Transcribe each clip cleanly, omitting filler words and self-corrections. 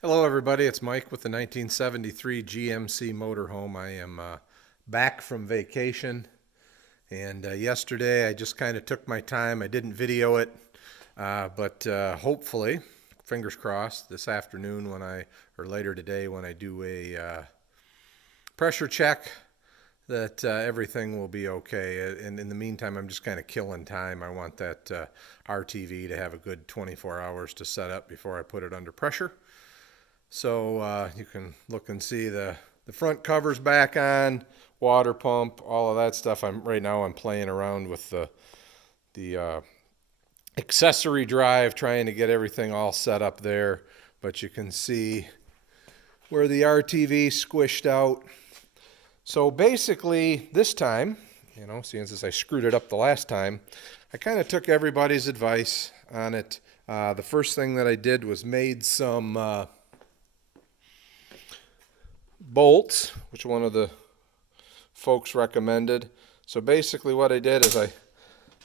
Hello, everybody. It's Mike with the 1973 GMC Motorhome. I am back from vacation, and yesterday I just kind of took my time. I didn't video it, but hopefully, fingers crossed, this afternoon or later today when I do a pressure check, that everything will be okay. And in the meantime, I'm just kind of killing time. I want that RTV to have a good 24 hours to set up before I put it under pressure. So you can look and see the front cover's back on, water pump, all of that stuff. Right now I'm playing around with the accessory drive, trying to get everything all set up there. But you can see where the RTV squished out. So basically, this time, seeing as I screwed it up the last time, I kind of took everybody's advice on it. The first thing that I did was made some bolts, which one of the folks recommended. So basically what I did is I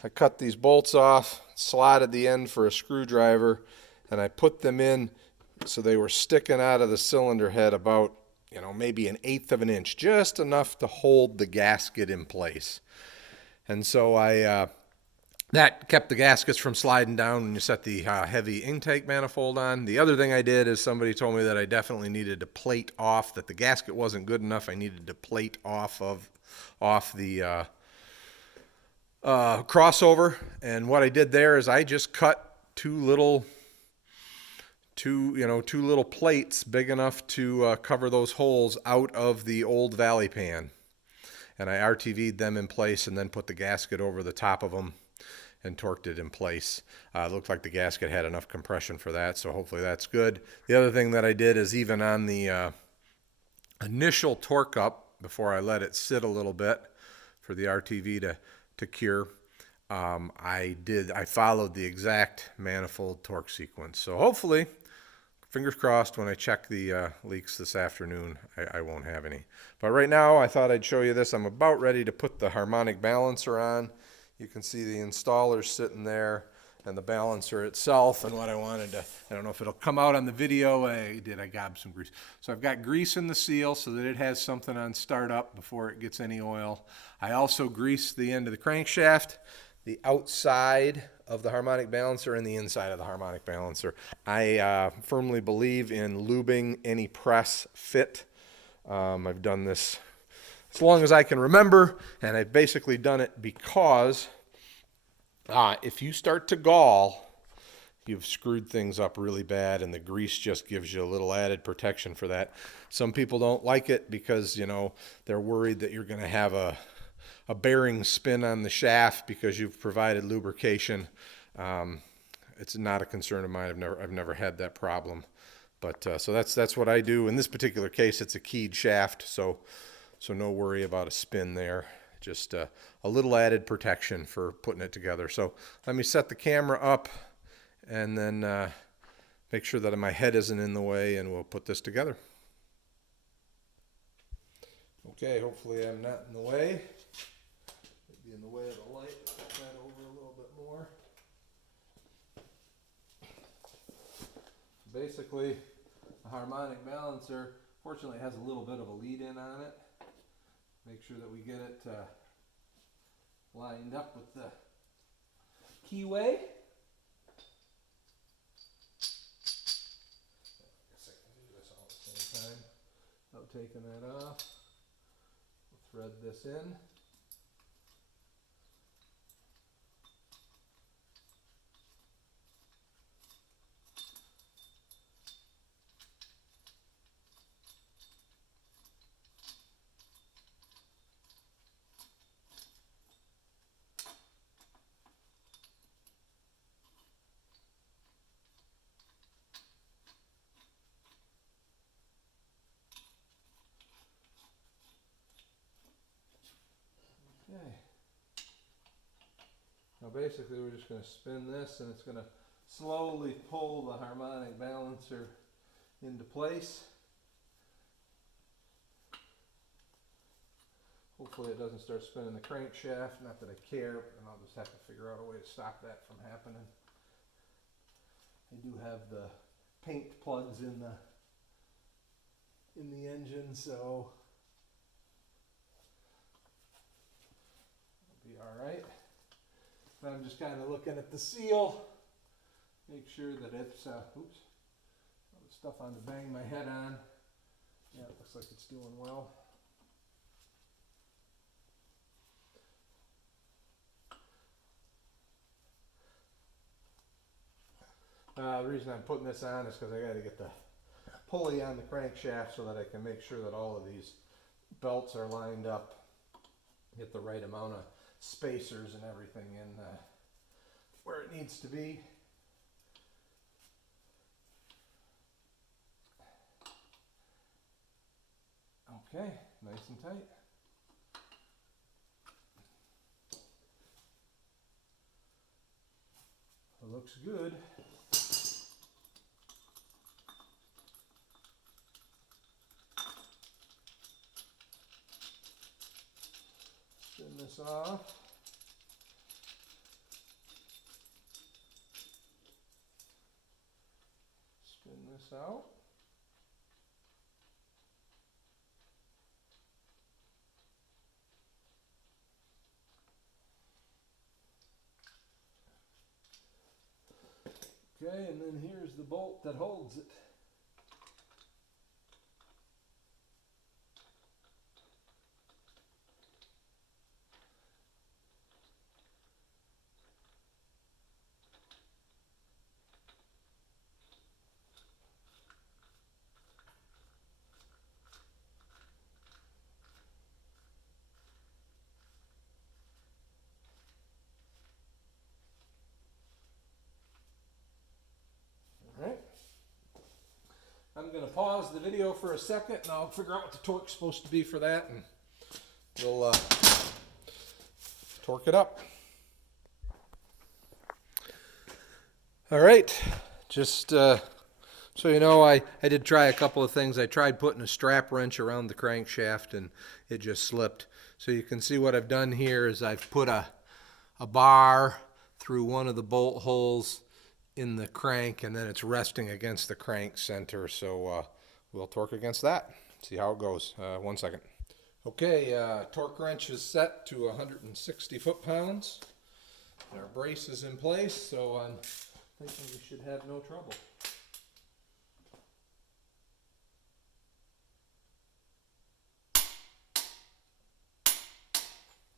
cut these bolts off, slotted the end for a screwdriver, and I put them in so they were sticking out of the cylinder head about, maybe 1/8 of an inch, just enough to hold the gasket in place. And so that kept the gaskets from sliding down when you set the heavy intake manifold on. The other thing I did is somebody told me that I definitely needed to plate off, that the gasket wasn't good enough. I needed to plate off the crossover. And what I did there is I just cut two little plates big enough to cover those holes out of the old valley pan. And I RTV'd them in place and then put the gasket over the top of them and torqued it in place. It looked like the gasket had enough compression for that, so hopefully that's good. The other thing that I did is even on the initial torque up, before I let it sit a little bit for the RTV to cure, I followed the exact manifold torque sequence. So hopefully, fingers crossed, when I check the leaks this afternoon, I won't have any. But right now, I thought I'd show you this. I'm about ready to put the harmonic balancer on. You can see the installer sitting there and the balancer itself. And what I don't know if it'll come out on the video. I got some grease. So I've got grease in the seal so that it has something on startup before it gets any oil. I also greased the end of the crankshaft, the outside of the harmonic balancer, and the inside of the harmonic balancer. I firmly believe in lubing any press fit. I've done this as long as I can remember, and I've basically done it because if you start to gall, you've screwed things up really bad, and the grease just gives you a little added protection for that. Some people don't like it because, they're worried that you're going to have a bearing spin on the shaft because you've provided lubrication. It's not a concern of mine. I've never had that problem. But so that's what I do. In this particular case, it's a keyed shaft, so no worry about a spin there. Just a little added protection for putting it together. So let me set the camera up and then make sure that my head isn't in the way, and we'll put this together. Okay, hopefully I'm not in the way. Maybe in the way of the light. Put that over a little bit more. Basically, a harmonic balancer, fortunately, has a little bit of a lead in on it. Make sure that we get it lined up with the keyway. I guess I can do this all at the same time without taking that off. We'll thread this in. Okay. Now basically we're just going to spin this, and it's going to slowly pull the harmonic balancer into place. Hopefully it doesn't start spinning the crankshaft, not that I care, and I'll just have to figure out a way to stop that from happening. I do have the paint plugs in the in the engine, so it'll be all right. I'm just kind of looking at the seal, make sure that it's, oops, all the stuff on to bang my head on. Yeah, it looks like it's doing well. The reason I'm putting this on is because I got to get the pulley on the crankshaft so that I can make sure that all of these belts are lined up, get the right amount of spacers and everything in where it needs to be. Okay, nice and tight. It looks good. Spin this off. Spin this out. Okay, and then here's the bolt that holds it. Alright. I'm going to pause the video for a second and I'll figure out what the torque's supposed to be for that, and we'll torque it up. Alright, just so you know, I did try a couple of things. I tried putting a strap wrench around the crankshaft and it just slipped. So you can see what I've done here is I've put a bar through one of the bolt holes in the crank, and then it's resting against the crank center. So we'll torque against that, see how it goes. 1 second. Okay, torque wrench is set to 160 foot-pounds. Our brace is in place, so I'm thinking we should have no trouble.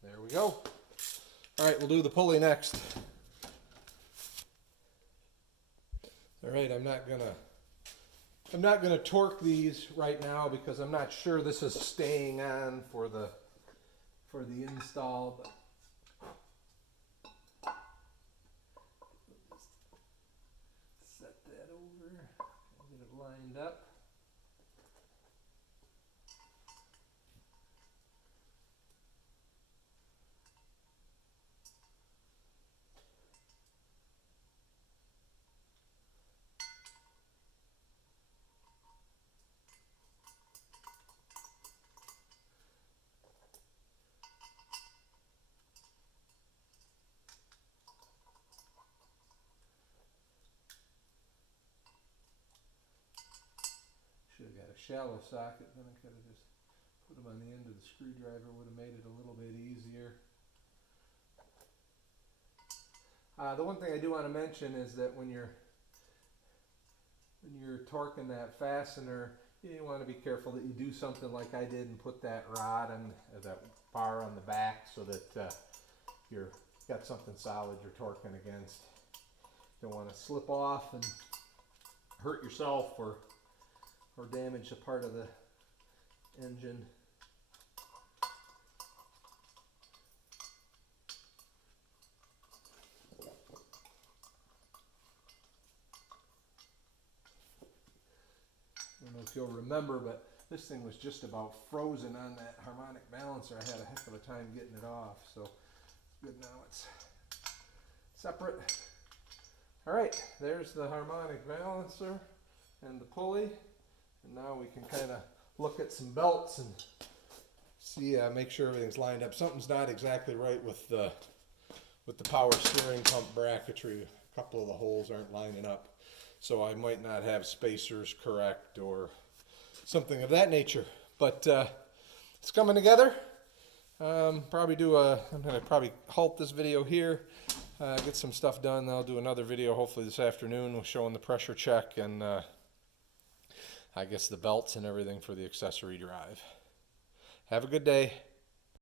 There we go. All right, we'll do the pulley next. All right, I'm not gonna torque these right now because I'm not sure this is staying on for the install. But set that over, get it lined up. Should have got a shallow socket, then I could have just put them on the end of the screwdriver, would have made it a little bit easier. The one thing I do want to mention is that when you're torquing that fastener, you want to be careful that you do something like I did and put that rod and that bar on the back so that you're got something solid you're torquing against. You don't want to slip off and hurt yourself or damage a part of the engine. I don't know if you'll remember, but this thing was just about frozen on that harmonic balancer. I had a heck of a time getting it off, so it's good now it's separate. All right, there's the harmonic balancer and the pulley. And now we can kind of look at some belts and see, make sure everything's lined up. Something's not exactly right with the power steering pump bracketry. A couple of the holes aren't lining up, so I might not have spacers correct, or something of that nature. But it's coming together. I'm gonna probably halt this video here, get some stuff done. I'll do another video hopefully this afternoon showing the pressure check and I guess the belts and everything for the accessory drive. Have a good day.